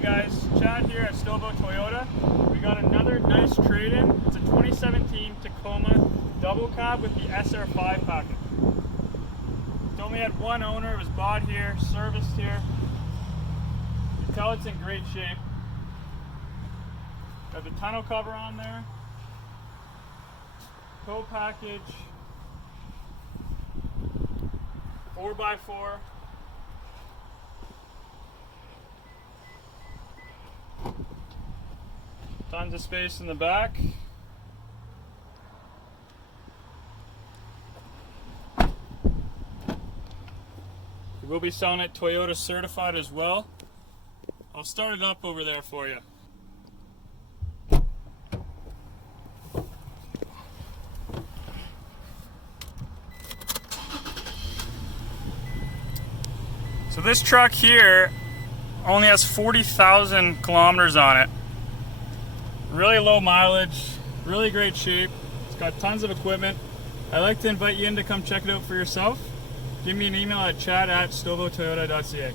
Hey guys, Chad here at Stouffville Toyota. We got another nice trade-in. It's a 2017 Tacoma double cab with the SR5 package. It only had one owner. It was bought here, serviced here. You can tell it's in great shape. Got the tonneau cover on there. Tow package. 4x4. Tons of space in the back. We will be selling it Toyota certified as well. I'll start it up over there for you. So this truck here only has 40,000 kilometers on it. Really low mileage, really great shape. It's got tons of equipment. I'd like to invite you in to come check it out for yourself. Give me an email at chat@stouffvilletoyota.ca.